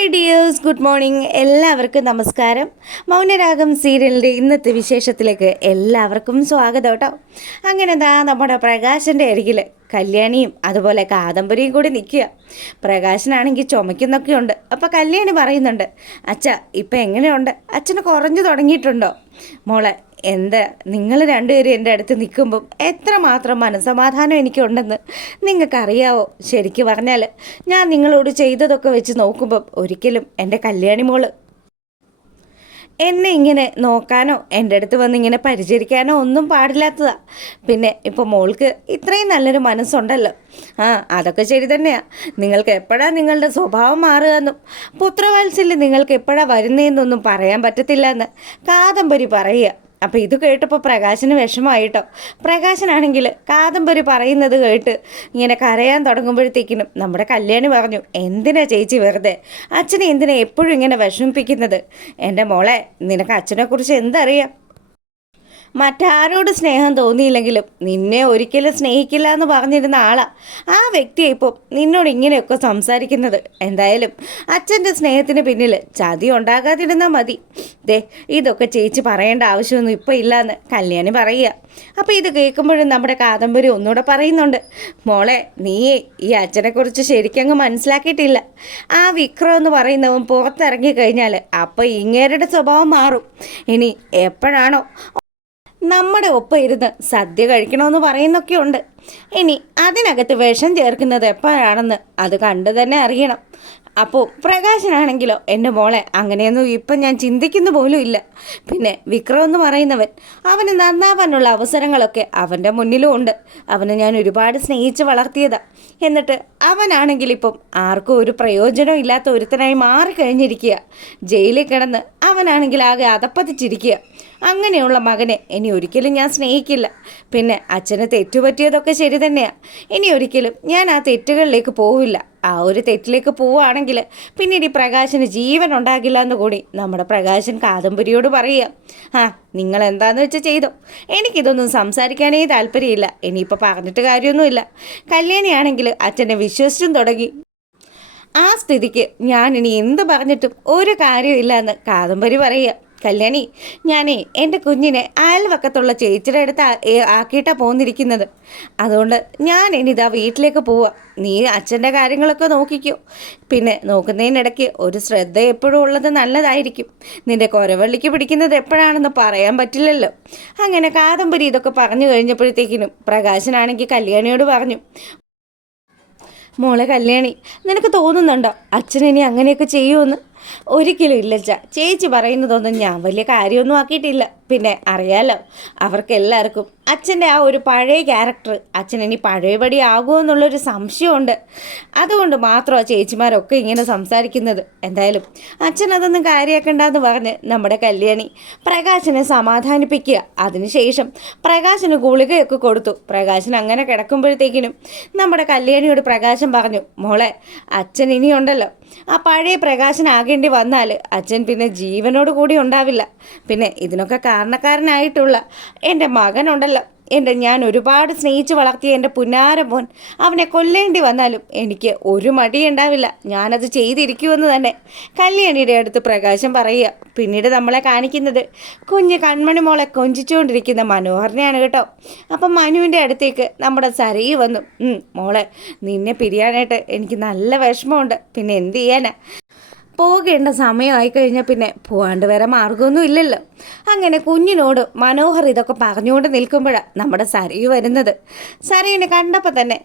Hi dears, good morning. എല്ലാവർക്കും നമസ്കാരം. മൗനരാഗം സീരിയലിൻ്റെ ഇന്നത്തെ വിശേഷത്തിലേക്ക് എല്ലാവർക്കും സ്വാഗതം കേട്ടോ. അങ്ങനെ നമ്മുടെ പ്രകാശൻ്റെ അരികിൽ കല്യാണിയും അതുപോലെ കാദംബരിയും കൂടി നിൽക്കുക. പ്രകാശനാണെങ്കിൽ ചുമക്കുന്നൊക്കെ ഉണ്ട്. അപ്പോൾ കല്യാണി പറയുന്നുണ്ട്, അച്ഛ ഇപ്പം എങ്ങനെയുണ്ട്? അച്ഛന് കുറഞ്ഞു തുടങ്ങിയിട്ടുണ്ടോ? മോളെ, എന്താ നിങ്ങൾ രണ്ടുപേരും എൻ്റെ അടുത്ത് നിൽക്കുമ്പം എത്രമാത്രം മനസ്സമാധാനം എനിക്കുണ്ടെന്ന് നിങ്ങൾക്കറിയാവോ? ശരിക്കും പറഞ്ഞാൽ ഞാൻ നിങ്ങളോട് ചെയ്തതൊക്കെ വെച്ച് നോക്കുമ്പം ഒരിക്കലും എൻ്റെ കല്യാണി മോള് എന്നെ ഇങ്ങനെ നോക്കാനോ എൻ്റെ അടുത്ത് വന്ന് ഇങ്ങനെ പരിചരിക്കാനോ ഒന്നും പാടില്ലാത്തതാണ്. പിന്നെ ഇപ്പോൾ മോൾക്ക് ഇത്രയും നല്ലൊരു മനസ്സുണ്ടല്ലോ. അതൊക്കെ ശരി തന്നെയാണ്. നിങ്ങൾക്ക് എപ്പോഴാണ് നിങ്ങളുടെ സ്വഭാവം മാറുകയെന്നും പുത്രവാത്സല്യം നിങ്ങൾക്ക് എപ്പോഴാണ് വരുന്നതെന്നൊന്നും പറയാൻ പറ്റത്തില്ല എന്ന് കാദംബരി പറയുക. അപ്പോൾ ഇത് കേട്ടപ്പോൾ പ്രകാശന് വിഷമമായിട്ടോ. പ്രകാശനാണെങ്കിൽ കാദംബരി പറയുന്നത് കേട്ട് ഇങ്ങനെ കരയാൻ തുടങ്ങുമ്പോഴത്തേക്കിനും നമ്മുടെ കല്യാണി പറഞ്ഞു, എന്തിനാ ചേച്ചി വെറുതെ അച്ഛനെ എന്തിനാ എപ്പോഴും ഇങ്ങനെ വിഷമിപ്പിക്കുന്നത്? എൻ്റെ മോളെ, നിനക്ക് അച്ഛനെക്കുറിച്ച് എന്തറിയാം? മറ്റാരോട് സ്നേഹം തോന്നിയില്ലെങ്കിലും നിന്നെ ഒരിക്കലും സ്നേഹിക്കില്ല എന്ന് പറഞ്ഞിരുന്ന ആളാണ് ആ വ്യക്തിയെ ഇപ്പോൾ നിന്നോട് ഇങ്ങനെയൊക്കെ സംസാരിക്കുന്നത്. എന്തായാലും അച്ഛൻ്റെ സ്നേഹത്തിന് പിന്നിൽ ചതി ഉണ്ടാകാതിരുന്നാൽ മതി. ഇതൊക്കെ ചേച്ചി പറയേണ്ട ആവശ്യമൊന്നും ഇപ്പോൾ ഇല്ലയെന്ന് കല്യാണി പറയുക. അപ്പോൾ ഇത് കേൾക്കുമ്പോഴും നമ്മുടെ കാദംബരി ഒന്നുകൂടെ പറയുന്നുണ്ട്, മോളെ, നീ ഈ അച്ഛനെക്കുറിച്ച് ശരിക്കങ്ങ് മനസ്സിലാക്കിയിട്ടില്ല. ആ വിക്രം എന്ന് പറയുന്നവൻ പുറത്തിറങ്ങി കഴിഞ്ഞാൽ അപ്പോൾ ഇങ്ങേരുടെ സ്വഭാവം മാറും. ഇനി എപ്പോഴാണോ നമ്മുടെ ഒപ്പം ഇരുന്ന് സദ്യ കഴിക്കണമെന്ന് പറയുന്നൊക്കെ ഉണ്ട്. ഇനി അതിനകത്ത് വിഷം ചേർക്കുന്നത് എപ്പോഴാണെന്ന് അത് കണ്ടു തന്നെ അറിയണം. അപ്പോൾ പ്രകാശനാണെങ്കിലോ, എൻ്റെ മോളെ, അങ്ങനെയൊന്നും ഇപ്പം ഞാൻ ചിന്തിക്കുന്നു പോലും ഇല്ല. പിന്നെ വിക്രം എന്ന് പറയുന്നവൻ, അവന് നന്നാവാനുള്ള അവസരങ്ങളൊക്കെ അവൻ്റെ മുന്നിലും ഉണ്ട്. അവനെ ഞാൻ ഒരുപാട് സ്നേഹിച്ച് വളർത്തിയതാണ്. എന്നിട്ട് അവനാണെങ്കിൽ ഇപ്പം ആർക്കും ഒരു പ്രയോജനം ഇല്ലാത്ത ഒരുത്തനായി മാറിക്കഴിഞ്ഞിരിക്കുക. ജയിലിൽ കിടന്ന് അവനാണെങ്കിൽ ആകെ അതപ്പതിച്ചിരിക്കുക. അങ്ങനെയുള്ള മകനെ ഇനി ഒരിക്കലും ഞാൻ സ്നേഹിക്കില്ല. പിന്നെ അച്ഛന് തെറ്റുപറ്റിയതൊക്കെ ശരി തന്നെയാണ്. ഇനി ഒരിക്കലും ഞാൻ ആ തെറ്റുകളിലേക്ക് പോവില്ല. ആ ഒരു തെറ്റിലേക്ക് പോവുകയാണെങ്കിൽ പിന്നീട് ഈ പ്രകാശന് ജീവൻ ഉണ്ടാകില്ല എന്ന് കൂടി നമ്മുടെ പ്രകാശൻ കാദംബരിയോട് പറയുക. നിങ്ങൾ എന്താണെന്ന് വെച്ചാൽ ചെയ്തോ, എനിക്കിതൊന്നും സംസാരിക്കാനേ താല്പര്യമില്ല. ഇനിയിപ്പോൾ പറഞ്ഞിട്ട് കാര്യമൊന്നുമില്ല. കല്യാണിയാണെങ്കിൽ അച്ഛനെ വിശ്വസിച്ചും തുടങ്ങി. ആ സ്ഥിതിക്ക് ഞാൻ ഇനി എന്ത് പറഞ്ഞിട്ടും ഒരു കാര്യമില്ല എന്ന് കാദംബരി പറയുക. കല്യാണി, ഞാനേ എൻ്റെ കുഞ്ഞിനെ അയൽവക്കത്തുള്ള ചേച്ചിയുടെ അടുത്ത് ആക്കിയിട്ടാണ് പോന്നിരിക്കുന്നത്. അതുകൊണ്ട് ഞാൻ ഇനിതാ വീട്ടിലേക്ക് പോവാം. നീ അച്ഛൻ്റെ കാര്യങ്ങളൊക്കെ നോക്കിക്കോ. പിന്നെ നോക്കുന്നതിനിടയ്ക്ക് ഒരു ശ്രദ്ധ എപ്പോഴും ഉള്ളത് നല്ലതായിരിക്കും. നിൻ്റെ കൊരവള്ളിക്ക് പിടിക്കുന്നത് എപ്പോഴാണെന്ന് പറയാൻ പറ്റില്ലല്ലോ. അങ്ങനെ കാദംബരി ഇതൊക്കെ പറഞ്ഞു കഴിഞ്ഞപ്പോഴത്തേക്കിനും പ്രകാശനാണെങ്കിൽ കല്യാണിയോട് പറഞ്ഞു, മോളെ കല്യാണി, നിനക്ക് തോന്നുന്നുണ്ടോ അച്ഛൻ ഇനി അങ്ങനെയൊക്കെ ചെയ്യുമെന്ന്? ഒരിക്കലും ഇല്ലച്ച. ചേച്ചി പറയുന്നതൊന്നും ഞാൻ വലിയ കാര്യമൊന്നും ആക്കിയിട്ടില്ല. പിന്നെ അറിയാലോ, അവർക്കെല്ലാവർക്കും അച്ഛൻ്റെ ആ ഒരു പഴയ ക്യാരക്ടർ അച്ഛൻ ഇനി പഴയപടി ആകുമോ എന്നുള്ളൊരു സംശയമുണ്ട്. അതുകൊണ്ട് മാത്രമാണ് ചേച്ചിമാരൊക്കെ ഇങ്ങനെ സംസാരിക്കുന്നത്. എന്തായാലും അച്ഛൻ അതൊന്നും കാര്യമാക്കണ്ടെന്ന് പറഞ്ഞ് നമ്മുടെ കല്യാണി പ്രകാശനെ സമാധാനിപ്പിക്കുക. അതിനുശേഷം പ്രകാശന് ഗുളികയൊക്കെ കൊടുത്തു. പ്രകാശൻ അങ്ങനെ കിടക്കുമ്പോഴത്തേക്കിനും നമ്മുടെ കല്യാണിയോട് പ്രകാശൻ പറഞ്ഞു, മോളെ, അച്ഛൻ ഇനിയുണ്ടല്ലോ, ആ പഴയ പ്രകാശനാകേണ്ടി വന്നാൽ അച്ഛൻ പിന്നെ ജീവനോട് കൂടി ഉണ്ടാവില്ല. പിന്നെ ഇതിനൊക്കെ കാരണക്കാരനായിട്ടുള്ള എൻ്റെ മകനുണ്ടല്ലോ, ഞാൻ ഒരുപാട് സ്നേഹിച്ച് വളർത്തിയ എൻ്റെ പുന്നാര മോൻ, അവനെ കൊല്ലേണ്ടി വന്നാലും എനിക്ക് ഒരു മടിയുണ്ടാവില്ല. ഞാനത് ചെയ്തിരിക്കുമെന്ന് തന്നെ കല്യാണിയുടെ അടുത്ത് പ്രകാശം പറയുക. പിന്നീട് നമ്മളെ കാണിക്കുന്നത് കുഞ്ഞ് കൺമണി മോളെ കൊഞ്ചിച്ചുകൊണ്ടിരിക്കുന്ന മനോഹരനെയാണ് കേട്ടോ. അപ്പം മനുവിൻ്റെ അടുത്തേക്ക് നമ്മുടെ സരയു വന്നു. മോളെ, നിന്നെ പിരിയാനായിട്ട് എനിക്ക് നല്ല വിഷമമുണ്ട്. പിന്നെ എന്ത് ചെയ്യാനാ, പോകേണ്ട സമയമായി കഴിഞ്ഞാൽ പിന്നെ പോകാണ്ട് വരെ മാർഗമൊന്നും ഇല്ലല്ലോ. അങ്ങനെ കുഞ്ഞിനോട് മനോഹർ ഇതൊക്കെ പറഞ്ഞുകൊണ്ട് നിൽക്കുമ്പോഴാണ് നമ്മുടെ സരയു വരുന്നത്. സരയുവിനെ കണ്ടപ്പോൾ തന്നെ,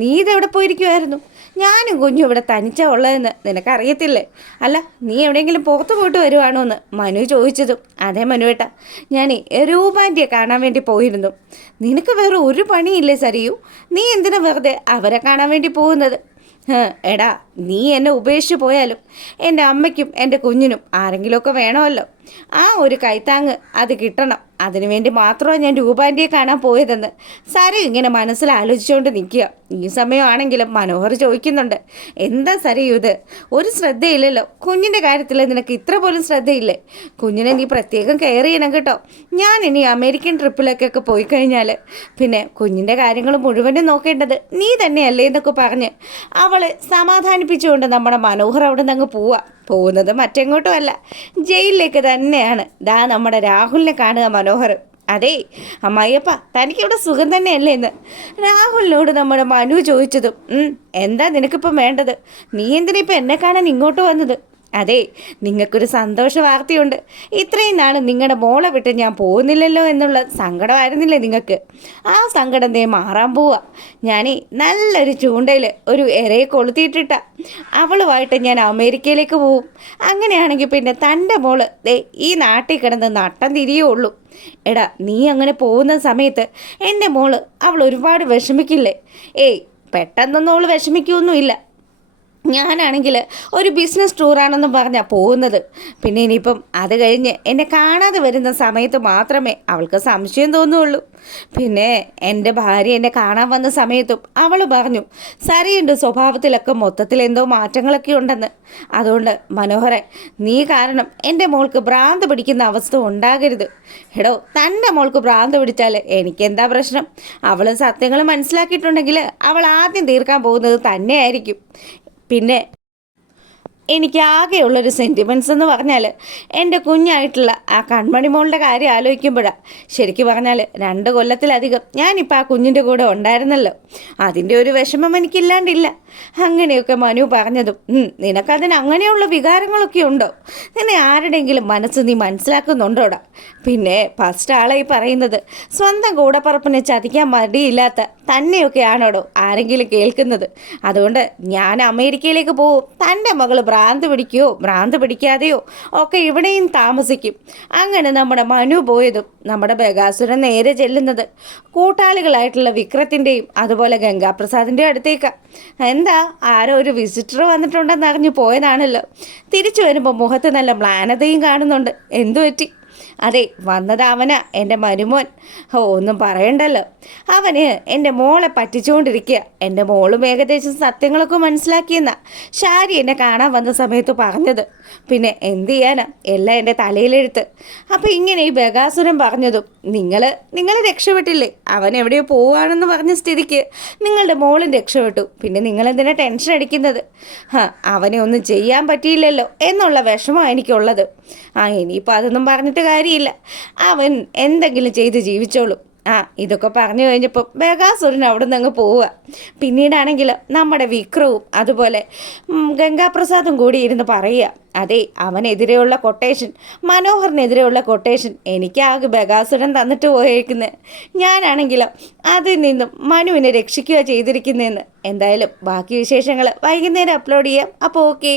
നീ ഇതെവിടെ പോയിരിക്കുമായിരുന്നു? ഞാനും കുഞ്ഞും ഇവിടെ തനിച്ചാണ് ഉള്ളതെന്ന് നിനക്കറിയത്തില്ലേ? അല്ല, നീ എവിടെയെങ്കിലും പുറത്ത് പോയിട്ട് വരുവാണോ എന്ന് മനു ചോദിച്ചതും, അതേ മനുവേട്ട, ഞാൻ രൂപാൻ്റിയെ കാണാൻ വേണ്ടി പോയിരുന്നു. നിനക്ക് വേറെ ഒരു പണിയില്ലേ സരയു? നീ എന്തിനാ വെറുതെ അവരെ കാണാൻ വേണ്ടി പോകുന്നത്? എടാ, നീ എന്നെ ഉപേക്ഷിച്ച് പോയാലും എൻ്റെ അമ്മയ്ക്കും എൻ്റെ കുഞ്ഞിനും ആരെങ്കിലുമൊക്കെ വേണമല്ലോ. ആ ഒരു കൈത്താങ്ങ് അത് കിട്ടണം. അതിനുവേണ്ടി മാത്രമാണ് ഞാൻ രൂപാൻ്റിയെ കാണാൻ പോയതെന്ന് സരു ഇങ്ങനെ മനസ്സിൽ ആലോചിച്ചുകൊണ്ട് നിൽക്കുക. ഈ സമയമാണെങ്കിലും മനോഹർ ചോദിക്കുന്നുണ്ട്, എന്താ സരയു ഇത്? ഒരു ശ്രദ്ധയില്ലല്ലോ കുഞ്ഞിൻ്റെ കാര്യത്തിൽ. നിനക്ക് ഇത്ര പോലും ശ്രദ്ധയില്ലേ? കുഞ്ഞിനെ നീ പ്രത്യേകം കെയർ ചെയ്യണം കേട്ടോ. ഞാൻ ഇനി അമേരിക്കൻ ട്രിപ്പിലേക്കൊക്കെ പോയി കഴിഞ്ഞാൽ പിന്നെ കുഞ്ഞിൻ്റെ കാര്യങ്ങൾ മുഴുവനും നോക്കേണ്ടത് നീ തന്നെയല്ലേ എന്നൊക്കെ പറഞ്ഞ് അവളെ സമാധാനിപ്പിച്ചുകൊണ്ട് നമ്മുടെ മനോഹർ അവിടെ നിന്ന് അങ്ങ് പോകുന്നത് മറ്റെങ്ങോട്ടും അല്ല, ജയിലിലേക്ക് തന്നെയാണ്. ദാ നമ്മുടെ രാഹുലിനെ കാണുക മനോഹർ. അതേ അമ്മായിയപ്പ, തനിക്കിവിടെ സുഖം തന്നെയല്ലേ എന്ന് രാഹുലിനോട് നമ്മുടെ മനു ചോദിച്ചതും, എന്താ നിനക്കിപ്പം വേണ്ടത്? നീ എന്തിനിപ്പം എന്നെ കാണാൻ ഇങ്ങോട്ട് വന്നത്? അതെ, നിങ്ങൾക്കൊരു സന്തോഷ വാർത്തയുണ്ട്. ഇത്രയും നാൾ നിങ്ങളുടെ മോളെ വിട്ട് ഞാൻ പോകുന്നില്ലല്ലോ എന്നുള്ള സങ്കടമായിരുന്നില്ലേ നിങ്ങൾക്ക്? ആ സങ്കടം ദേ മാറാൻ പോവുക. ഞാനേ നല്ലൊരു ചൂണ്ടയിൽ ഒരു ഇരയെ കൊളുത്തിയിട്ടിട്ട അവളുമായിട്ട് ഞാൻ അമേരിക്കയിലേക്ക് പോവും. അങ്ങനെയാണെങ്കിൽ പിന്നെ തൻ്റെ മോള് ദേ ഈ നാട്ടിൽ കിടന്ന് നട്ടം തിരിയുള്ളൂ. എടാ, നീ അങ്ങനെ പോകുന്ന സമയത്ത് എൻ്റെ മോള് അവൾ ഒരുപാട് വിഷമിക്കില്ലേ? ഏയ്, പെട്ടെന്നൊന്നും അവൾ വിഷമിക്കൊന്നുമില്ല. ഞാനാണെങ്കിൽ ഒരു ബിസിനസ് ടൂറാണെന്നും പറഞ്ഞാൽ പോകുന്നത്. പിന്നെ ഇനിയിപ്പം അത് കഴിഞ്ഞ് എന്നെ കാണാതെ വരുന്ന സമയത്ത് മാത്രമേ അവൾക്ക് സംശയം തോന്നുകയുള്ളൂ. പിന്നെ എൻ്റെ ഭാര്യ എന്നെ കാണാൻ വന്ന സമയത്തും അവൾ പറഞ്ഞു സരയുണ്ട് സ്വഭാവത്തിലൊക്കെ മൊത്തത്തിൽ എന്തോ മാറ്റങ്ങളൊക്കെ ഉണ്ടെന്ന്. അതുകൊണ്ട് മനോഹരെ, നീ കാരണം എൻ്റെ മോൾക്ക് ഭ്രാന്ത് പിടിക്കുന്ന അവസ്ഥ ഉണ്ടാകരുത്. എടോ, തൻ്റെ മോൾക്ക് ഭ്രാന്ത് പിടിച്ചാൽ എനിക്കെന്താ പ്രശ്നം? അവൾ സത്യങ്ങൾ മനസ്സിലാക്കിയിട്ടുണ്ടെങ്കിൽ അവൾ ആദ്യം തീർക്കാൻ പോകുന്നത് തന്നെയായിരിക്കും. പിന്നെ എനിക്ക് ആകെയുള്ളൊരു സെൻറ്റിമെൻറ്റ്സ് എന്ന് പറഞ്ഞാൽ എൻ്റെ കുഞ്ഞായിട്ടുള്ള ആ കൺമണി മോളുടെ കാര്യം ആലോചിക്കുമ്പോഴാണ്. ശരിക്കും പറഞ്ഞാൽ 2 കൊല്ലത്തിലധികം ഞാനിപ്പോൾ ആ കുഞ്ഞിൻ്റെ കൂടെ ഉണ്ടായിരുന്നല്ലോ. അതിൻ്റെ ഒരു വിഷമം എനിക്കില്ലാണ്ടില്ല. അങ്ങനെയൊക്കെ മനു പറഞ്ഞതും, നിനക്കതിന് അങ്ങനെയുള്ള വികാരങ്ങളൊക്കെ ഉണ്ടോ? നിന്നെ ആരുടെയെങ്കിലും മനസ്സ് നീ മനസ്സിലാക്കുന്നുണ്ടോടാ? പിന്നെ ഫസ്റ്റ് ആളായി പറയുന്നത് സ്വന്തം കൂടപ്പറപ്പിനെ ചതിക്കാൻ മടിയില്ലാത്ത തന്നെയൊക്കെയാണോടോ ആരെങ്കിലും കേൾക്കുന്നത്? അതുകൊണ്ട് ഞാൻ അമേരിക്കയിലേക്ക് പോവും. തൻ്റെ മകൾ ഭ്രാന്ത് പിടിക്കുകയോ ഭ്രാന്ത് പിടിക്കാതെയോ ഒക്കെ ഇവിടെയും താമസിക്കും. അങ്ങനെ നമ്മുടെ മനു പോയതും നമ്മുടെ ബഗാസുരൻ നേരെ ചെല്ലുന്നത് കൂട്ടാളികളായിട്ടുള്ള വിക്രത്തിൻ്റെയും അതുപോലെ ഗംഗാപ്രസാദിൻ്റെയും അടുത്തേക്കാണ്. എന്താ, ആരോ ഒരു വിസിറ്റർ വന്നിട്ടുണ്ടെന്ന് അറിഞ്ഞു പോയതാണല്ലോ. തിരിച്ചു വരുമ്പോൾ മുഖത്ത് നല്ല മ്ലാനതയും കാണുന്നുണ്ട്. എന്തു പറ്റി? അതെ, വന്നത് അവനാ, എൻ്റെ മരുമോൻ. ഒന്നും പറയണ്ടല്ലോ. അവന് എൻ്റെ മോളെ പറ്റിച്ചുകൊണ്ടിരിക്കുക. എൻ്റെ മോളും ഏകദേശം സത്യങ്ങളൊക്കെ മനസ്സിലാക്കിയെന്നാ ഷാരി എന്നെ കാണാൻ വന്ന സമയത്ത് പറഞ്ഞത്. പിന്നെ എന്ത് ചെയ്യാനാ, എല്ലാം എൻ്റെ തലയിലെഴുത്ത്. അപ്പം ഇങ്ങനെ ഈ ബഗാസുരൻ പറഞ്ഞതും നിങ്ങൾ രക്ഷപ്പെട്ടില്ലേ? അവൻ എവിടെയോ പോവുകയാണെന്ന് പറഞ്ഞ സ്ഥിതിക്ക് നിങ്ങളുടെ മോളും രക്ഷപ്പെട്ടു. പിന്നെ നിങ്ങളെന്തിനാ ടെൻഷൻ അടിക്കുന്നത്? അവനെ ഒന്നും ചെയ്യാൻ പറ്റിയില്ലല്ലോ എന്നുള്ള വിഷമമാണ് എനിക്കുള്ളത്. ഇനിയിപ്പോൾ അതൊന്നും പറഞ്ഞിട്ട് കാര്യമില്ല. അവൻ എന്തെങ്കിലും ചെയ്ത് ജീവിച്ചോളൂ. ഇതൊക്കെ പറഞ്ഞു കഴിഞ്ഞപ്പോൾ ബഗാസുരൻ അവിടെ നിന്ന് അങ്ങ് പോവുക. പിന്നീടാണെങ്കിൽ നമ്മുടെ വിക്രവും അതുപോലെ ഗംഗാപ്രസാദും കൂടി ഇരുന്ന് പറയുക, അതെ, അവനെതിരെയുള്ള കൊട്ടേഷൻ, മനോഹറിനെതിരെയുള്ള കൊട്ടേഷൻ എനിക്കാകെ ബഗാസുരൻ തന്നിട്ട് പോയേക്കുന്നത്. ഞാനാണെങ്കിലോ അതിൽ നിന്നും മനുവിനെ രക്ഷിക്കുക ചെയ്തിരിക്കുന്നതെന്ന്. എന്തായാലും ബാക്കി വിശേഷങ്ങൾ വൈകുന്നേരം അപ്ലോഡ് ചെയ്യാം. അപ്പോൾ ഓക്കെ.